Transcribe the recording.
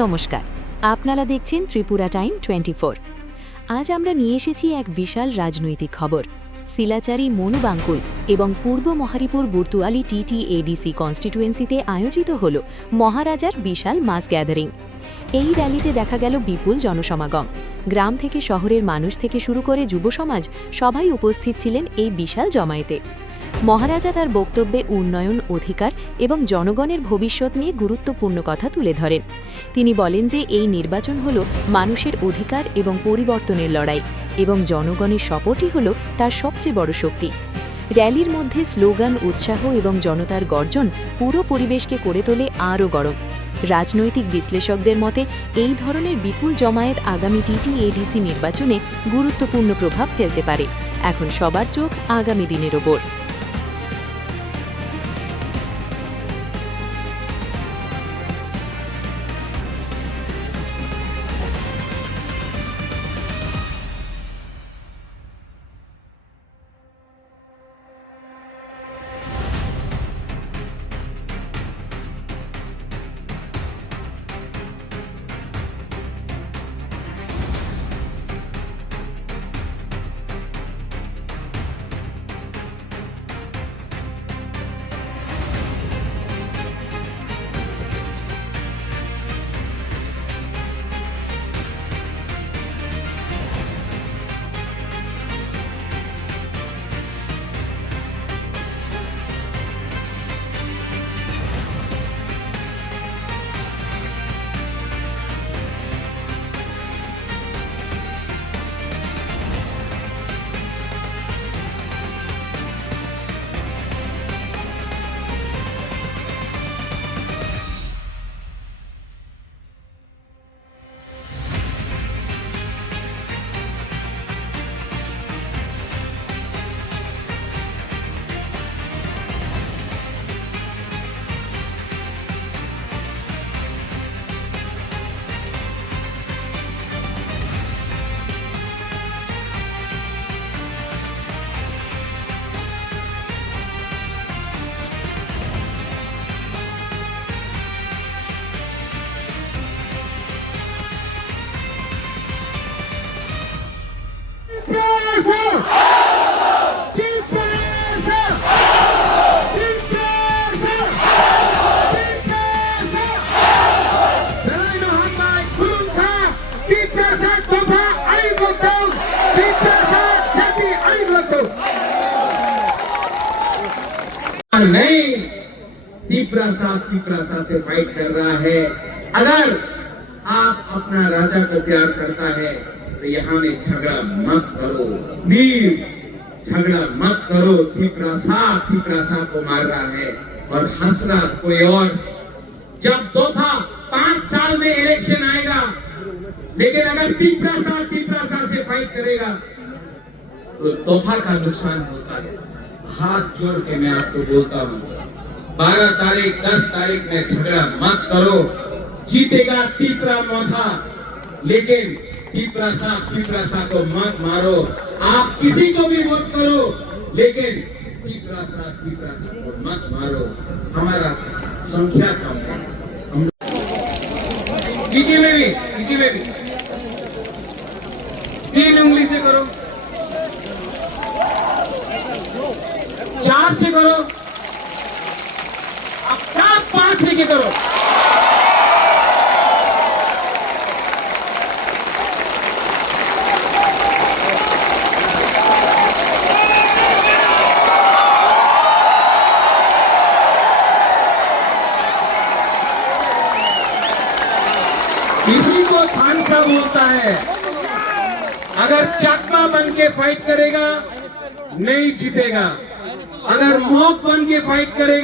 নমস্কার, আপনারা দেখছেন ত্রিপুরা টাইম 24। আজ আমরা নিয়ে এসেছি এক বিশাল রাজনৈতিক খবর। সিলাচারি মনু বাঙ্কুল এবং পূর্ব মহারিপুর বুর্তুয়ালি টিটিএডিসি কনস্টিটুয়েন্সিতে আয়োজিত হল মহারাজার বিশাল মাস গ্যাদারিং। এই র্যালিতে দেখা গেল বিপুল জনসমাগম। গ্রাম থেকে শহরের মানুষ থেকে শুরু করে যুব সমাজ সবাই উপস্থিত ছিলেন এই বিশাল জমায়েতে। মহারাজা তার বক্তব্যে উন্নয়ন, অধিকার এবং জনগণের ভবিষ্যৎ নিয়ে গুরুত্বপূর্ণ কথা তুলে ধরেন। তিনি বলেন যে এই নির্বাচন হল মানুষের অধিকার এবং পরিবর্তনের লড়াই এবং জনগণের শপথই হল তার সবচেয়ে বড় শক্তি। র্যালির মধ্যে স্লোগান, উৎসাহ এবং জনতার গর্জন পুরো পরিবেশকে করে তোলে আরও গরম। রাজনৈতিক বিশ্লেষকদের মতে এই ধরনের বিপুল জমায়েত আগামী টিটিএডিসি নির্বাচনে গুরুত্বপূর্ণ প্রভাব ফেলতে পারে। এখন সবার চোখ আগামী দিনের ওপর। नहीं, तीपरा से फाइट कर रहा है। अगर आप अपना राजा को प्यार करता है तो यहाँ में झगड़ा मत करो, प्लीज झगड़ा मत करो। तीपरा को मार रहा है और हंस रहा कोई और। जब तोहफा 5 साल में इलेक्शन आएगा, लेकिन अगर तीपरा से फाइट करेगा तो तोहफा का नुकसान होता है। हाथ जोड़ के मैं आपको बोलता हूँ, 12 तारीख 10 तारीख में झगड़ा मत करो। जीतेगा तीपरा मौथा, लेकिन तीपरा को मत मारो। आप किसी को भी वोट करो, लेकिन तीपरा को मत मारो। हमारा संख्या कम है। पीछे में भी 3 उंगली से करो, 4 से करो, अब 4-5 लेके करो। किसी को थानसा बोलता है। अगर चकमा बन के फाइट करेगा नहीं जीतेगा, अगर मौत बन के फाइट करेगा